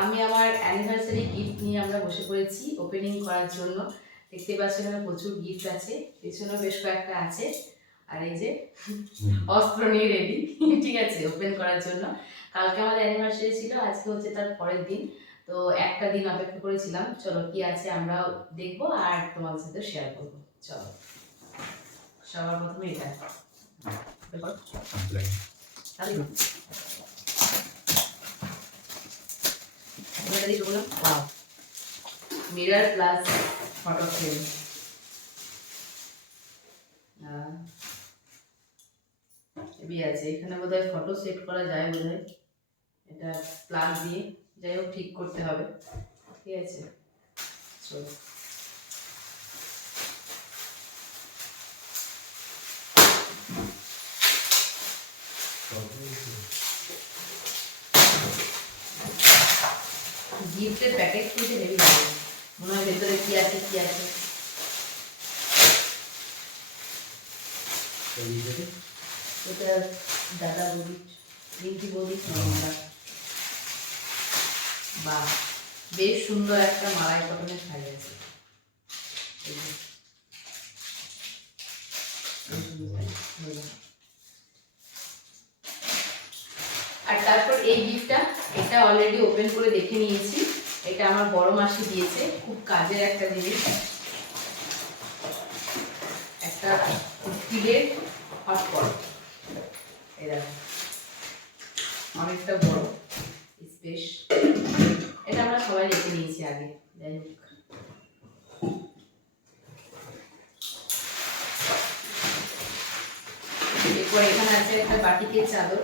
আমি আমার anniversary gift নিয়ে আমরা বসে পড়েছি ওপেনিং করার জন্য। দেখতে পাচ্ছেন এখানে প্রচুর গিফট আছে পেছনেও বেশ কয়েকটা আছে। আর এই যে অস্ত্র নিয়ে রেডি ঠিক আছে ওপেন করার জন্য। কালকে আমাদের অ্যানিভার্সারি ছিল আজকে হচ্ছে তার পরের দিন। তো একটা দিন অপেক্ষা করেছিলাম চলো কি আছে আমরা দেখব আর তোমাদের সাথে শেয়ার করব। চলো। সবার প্রথমে এটা বের করো। তাহলে এটা দিয়ে মিরর প্লাস ফটো ফ্রেম আছে, এখানে বোধহয় ফটো সেট করা যায় বোধহয়। এটা প্লাগ দিয়ে, যাই হোক ঠিক করতে হবে। ঠিক আছে, চলো। গিফটের প্যাকেট খুঁজে লাগে মনে হয় ভেতরে কি আছে কি আছে? এটা দাদা বৌদি, রিঙ্কি আমরা বাহ, বেশ সুন্দর একটা মালাই কটনের শাড়ি আছে। এই যে। বেশ সুন্দর শাড়ি, দেখো। আর তারপর এই গিফটটা এটা অলরেডি ওপেন করে দেখে নিয়েছি। এটা আমার বড় মাসি দিয়েছে, খুব কাজের একটা জিনিস। একটা স্টিলের হটপট এরা অনেকটা বড় স্পেস এটা আমরা সবাই রেখে নিয়েছি আগে, যাই হোক। এরপর এখানে আছে একটা বাটিকের চাদর।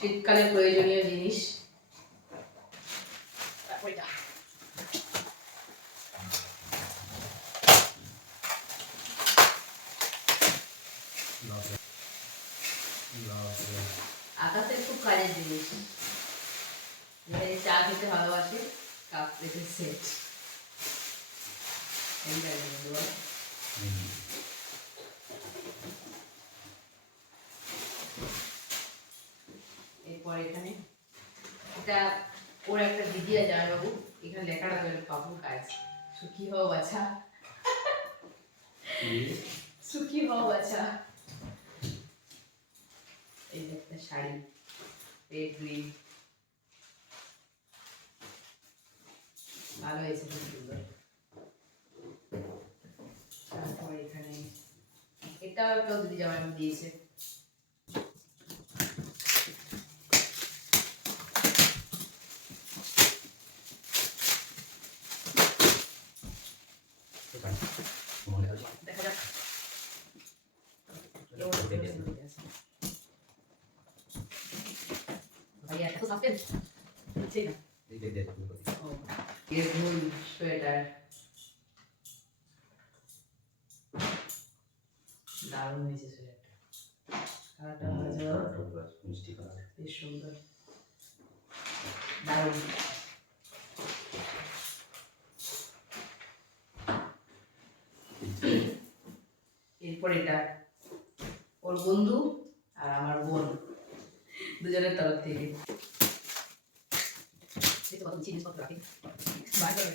শীতকালে প্রয়োজনীয় জিনিস। আকাশের খুব কাজের জিনিস। চা খেতে ভালোবাসে কাপ প্লেটের সেট এরপর এখানে। এটা ওর একটা দিদি আছে জামাইবাবু এখানে লেখাটা যাবে বাবুর কাজ। সুখী হও বাছা। সুখী হও বাছা। এই একটা শাড়ি রেড গ্রিন ভালো হয়েছে সুন্দর। তারপর এখানে এটাও একটা দিদি জামাইবাবু দিয়েছে দেখা যাক ভাইয়া এত সাসপেন্স সোয়েটার দারুণ হয়েছে সোয়েটারটা কালারটা ভালো বেশ সুন্দর। দারুণ এরপর এটা ওর বন্ধু আর আমার বোন। দুজনের তরফ থেকে। তারপর।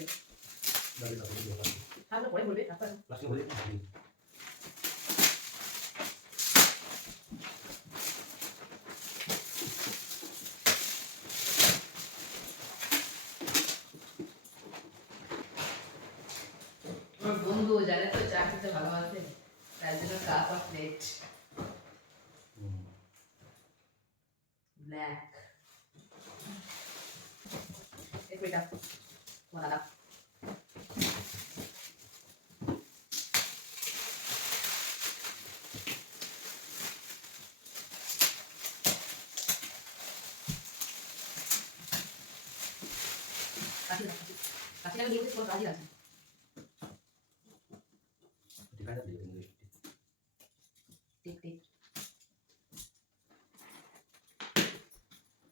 আমার বন্ধু জানে তো চা খেতে ভালোবাসে তার জন্য কাপ আর প্লেট ব্ল্যাক এরপর এটা তোমার দাদা কাশি দাও কাশি কাশিটা আমি নিয়ে কোনো কাজই আছে টিক টিক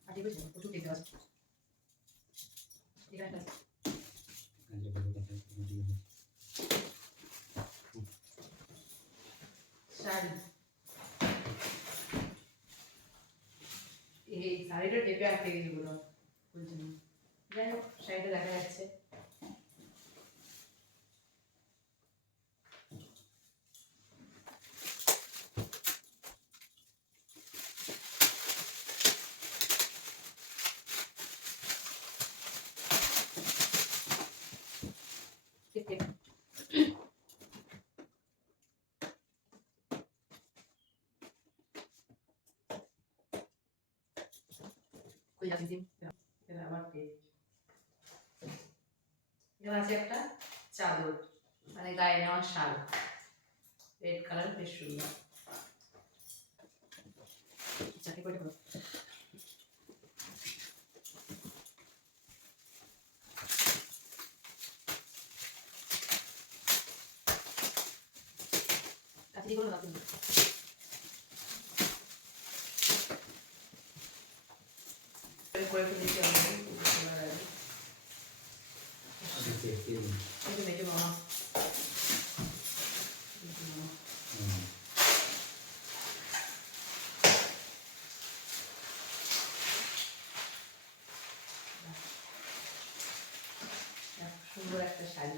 আর ঠিক আছে প্রচুর টিক দেওয়া আছে এখানে একটা আছে। শাড়ি এই শাড়িটা টেপে আটকে গেছিল খুলছে না যাই হোক সাইডে দেখা যাচ্ছে ঠিক ঠিক কই যাচ্ছি সিম এটা আবার পেয়ে এখানে আছে একটা চাদর মানে গায়ে নেওয়া শাল। রেড কালার বেশ সুন্দর। চাকরি করে কাছে অলরেডি খুব সুন্দর লাগে আমি দেখতে দিই। এই যে মেজো মামা মেজো মামা হুম। এক সুন্দর একটা শাড়ি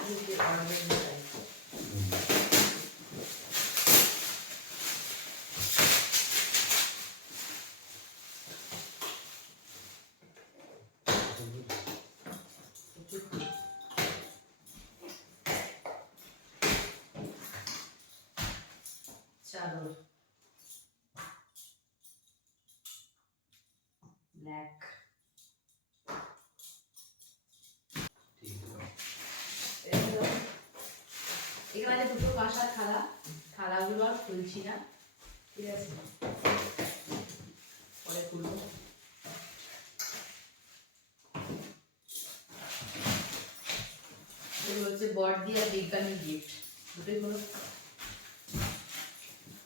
এই যে ornament শাড়ি। হুম। একটু খুলি। চাদর ব্ল্যাক। এখানে দুটো কাঁসার থালা, থালাগুলো আর খুলছি না। ঠিক আছে? পরে খুলবো। এগুলো হচ্ছে বড়দি আর বিজ্ঞানী গিফট দুটোই হলো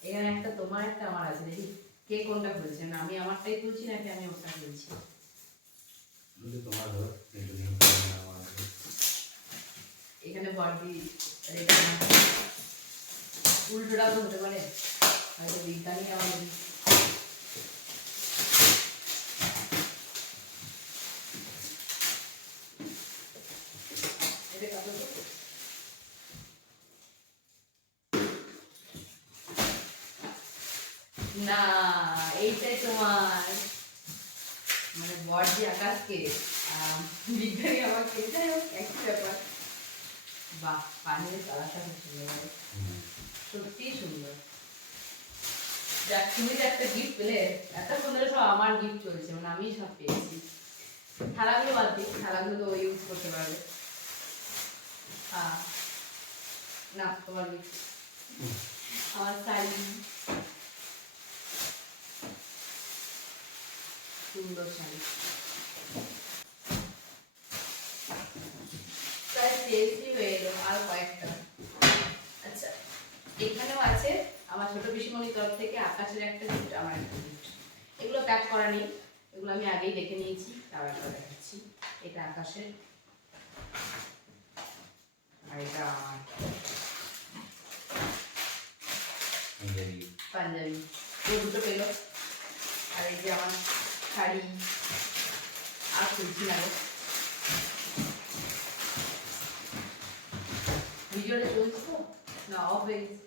এখানে একটা তোমার একটা আমার আছে। দেখি কে কোনটা খুলছে? না আমি আমারটাই খুলছি নাকি আমি ওটা খুলছি। এখানে বডি উল্টোটাও তো হতে পারে। হয়তো বিজ্ঞানী আমাদের এটা কত তো? না এইটাই তোমার মানে বড়দি আকাশকে আহ, বিজ্ঞানী আমাকে যাই হোক একই ব্যাপার বাহ, পানির কালারটা খুব সুন্দর। সত্যি সুন্দর। যাক, তুমি যে একটা গিফট পেলে, এতক্ষণ ধরে সব আমার গিফট চলছে মানে আমি সব পেয়েছি। থালাগুলো বাদ দিই, থালাগুলো তো ইউজ করতে পারবে। হ্যাঁ না, তোমার গিফট আমার শাড়ি। সুন্দর শাড়ি। শেষই হয়ে এলো আর কয়েকটা। আচ্ছা এখানেও আছে আমার ছোট পিসিমণির তরফ থেকে আকাশের একটা গিফট আমার একটা গিফট এগুলো প্যাক করা নেই এগুলো আমি আগেই দেখে নিয়েছি তাও একবার দেখাচ্ছি। এটা আকাশের। আর এটা আমার পাঞ্জাবি। পাঞ্জাবি। ও দুটো পেল। আর এই যে আমার শাড়ি আর খুলছি না না অফ হয়ে গেছে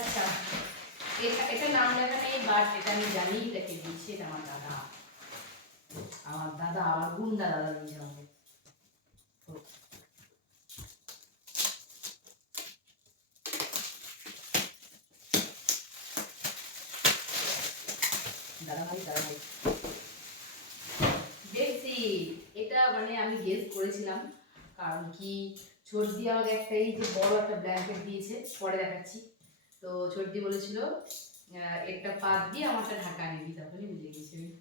আচ্ছা এটা এটা নাম লেখা নেই বাট এটা আমি জানি এটাকে দিয়েছি এটা আমার দাদা আমার দাদা আমার গুন্ডা দাদা দিয়েছে আমাকে দাদা ভাই দাদা ভাই এটা মানে আমি গেস করেছিলাম কারণ কি সর্দি আমাকে একটা এই যে বড় একটা ব্ল্যাঙ্কেট দিয়েছে পরে দেখাচ্ছি। তো সর্দি বলেছিল একটা পাত দিয়ে আমাকে ঢাকা নিবি তখনই বুঝে গেছি আমি।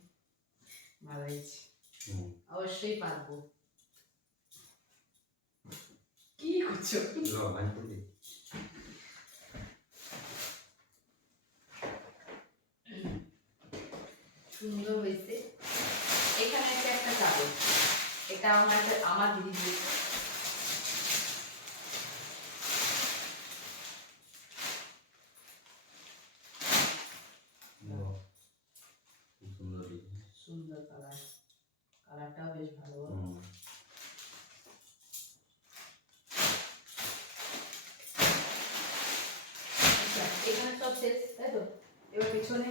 ভালো হয়েছে। অবশ্যই পারব। কি করছ। সুন্দর হয়েছে। এটা আমার আমার দিদি দিয়েছে। কালার বেশ ভালো। আচ্ছা, তাই তো? এবার পিছনে?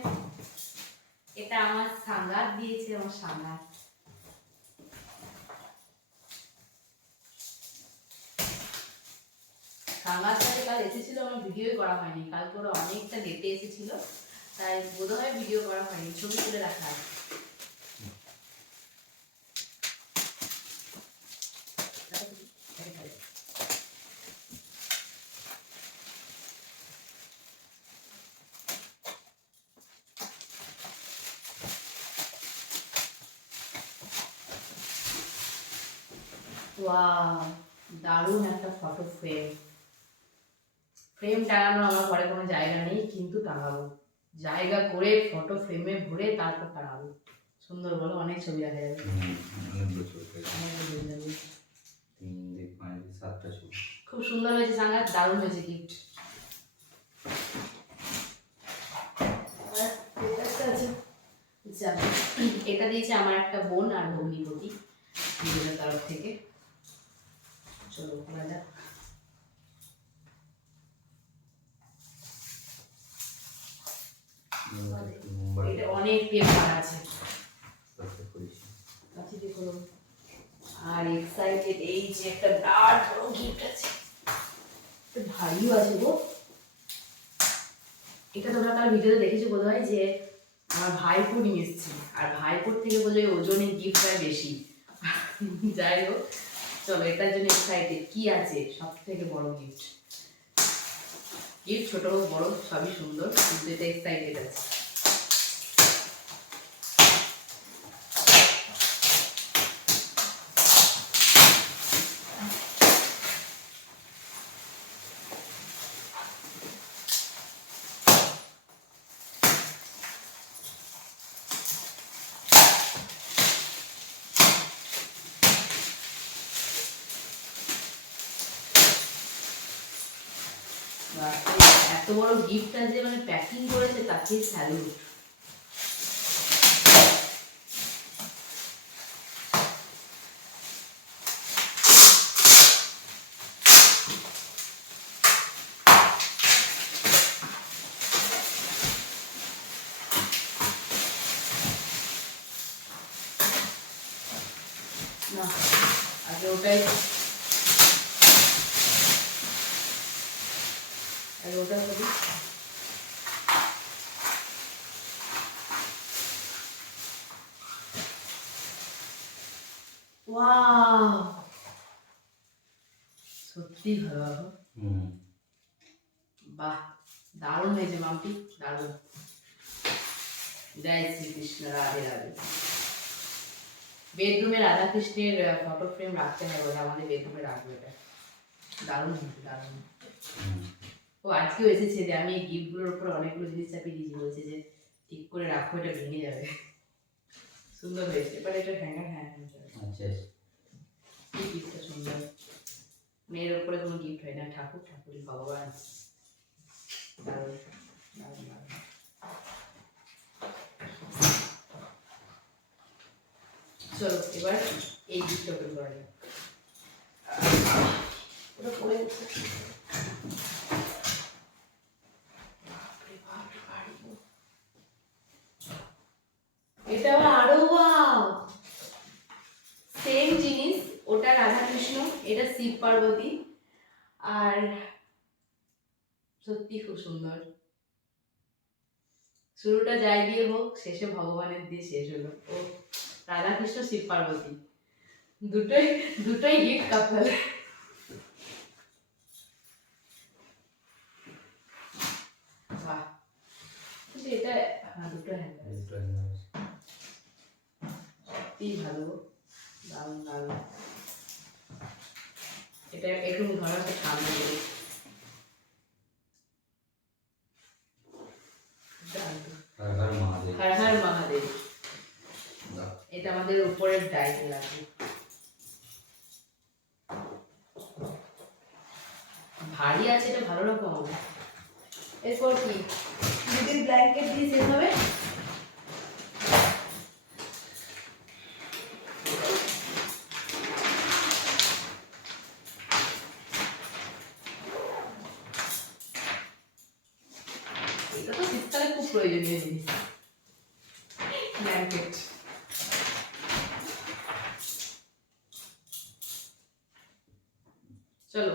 এটা আমার সাঙ্গার দিয়েছে আমার সাঙ্গার। সাঙ্গার সাথে কাল এসেছিল, আমার ভিডিও করা হয়নি। কালকে ওরা অনেকটা লেটে এসেছিল, তাই বোধহয় ভিডিও করা হয়নি, ছবি তুলে রাখা আছে। দারুণ একটা ফটো ফ্রেম ফ্রেম টাঙানো আমার ঘরে কোনো জায়গা নেই কিন্তু টাঙাবো। জায়গা করে ফটো ফ্রেমে ভরে তারপর টাঙাবো। সুন্দর বলো অনেক ছবি রাখা যাবে। খুব সুন্দর হয়েছে সাঙ্গাত দারুণ হয়েছে গিফট এটা দিয়েছে আমার একটা বোন আর ভগ্নিপতি নিজেদের তরফ থেকে। চলো খোলা যাক। এটা অনেক পেপার আছে। কাছে দেখো আর এক্সাইটেড এই যে একটা বিরাট বড় গিফট আছে। ভারীও আছে গো। এটা তোমরা কাল ভিডিওতে দেখেছ বোধ হয় যে আমার ভাইপো নিয়ে এসেছে। আর ভাইপোর থেকে হয় ওজনে গিফটটা বেশি। যাই হোক চলো এটার জন্য এক্সাইটেড কি আছে? সব থেকে বড় গিফট গিফট ছোট বড় সবই সুন্দর কিন্তু এটা এক্সাইটেড আছে। বাহ, এত বড় গিফটটা যে মানে প্যাকিং করেছে তাকে স্যালুট আগে ওটাই ওটা করি সত্যি ভালো ভালো বাহ দারুণ হয়েছে মামটি দারুণ। জয় শ্রীকৃষ্ণ রাধে রাধে। বেডরুমে রাধাকৃষ্ণের ফটো ফ্রেম রাখতে হবে আমাদের বেডরুমে রাখব এটা। দারুণ হয়েছে দারুণ ও আজকেও এসেছে যে আমি এই গিফটগুলোর উপর অনেকগুলো জিনিস চাপিয়ে দিয়েছি বলছে যে ঠিক করে রাখো এটা ভেঙে যাবে। সুন্দর হয়েছে এবার এটা হ্যাঙ্গার হ্যাঁ হ্যাঁ আচ্ছা কি গিফটটা সুন্দর। মেয়ের উপরে কোনো গিফট হয় না ঠাকুর ঠাকুরই ভগবান। দারুণ দারুণ দারুণ। চলো এবার এই গিফটটা ওপেন করা যাক ওটা পড়ে গেছে বাপরে বাপরে বাড়ি গো। এটা আবার আরও বাও সেম জিনিস ওটা রাধাকৃষ্ণ এটা শিব পার্বতী আর সত্যি খুব সুন্দর। শুরুটা যাই দিয়ে হোক শেষে ভগবানের দিয়ে শেষ হলো। ও রাধাকৃষ্ণ শিব পার্বতী। দুটোই দুটোই হিট কাপল এটা হ্যাঁ দুটো হ্যান্ড। সত্যিই ভালো। দারুণ দারুণ। এটা একটু ঘরে তো আমাদের উপরের ডাইতে লাগবে ভারী আছে এটা, ভালো রকম হবে। এরপর কি? দিদির ব্ল্যাঙ্কেট দিয়ে হবে। প্রয়োজনীয় জিনিস। ব্ল্যাঙ্কেট চলো,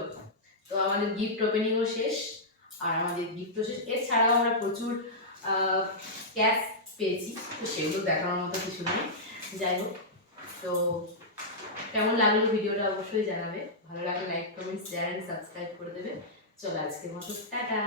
তো আমাদের গিফট ওপেনিংও শেষ, আর আমাদের গিফটও শেষ। এছাড়াও আমরা প্রচুর ক্যাশ পেয়েছি, তো সেগুলো দেখানোর মতো কিছু নেই। যাই হোক, তো কেমন লাগল ভিডিওটা অবশ্যই জানাবে। ভালো লাগলে like comment share and subscribe করে দেবে। চলো আজকের মতো, টাটা!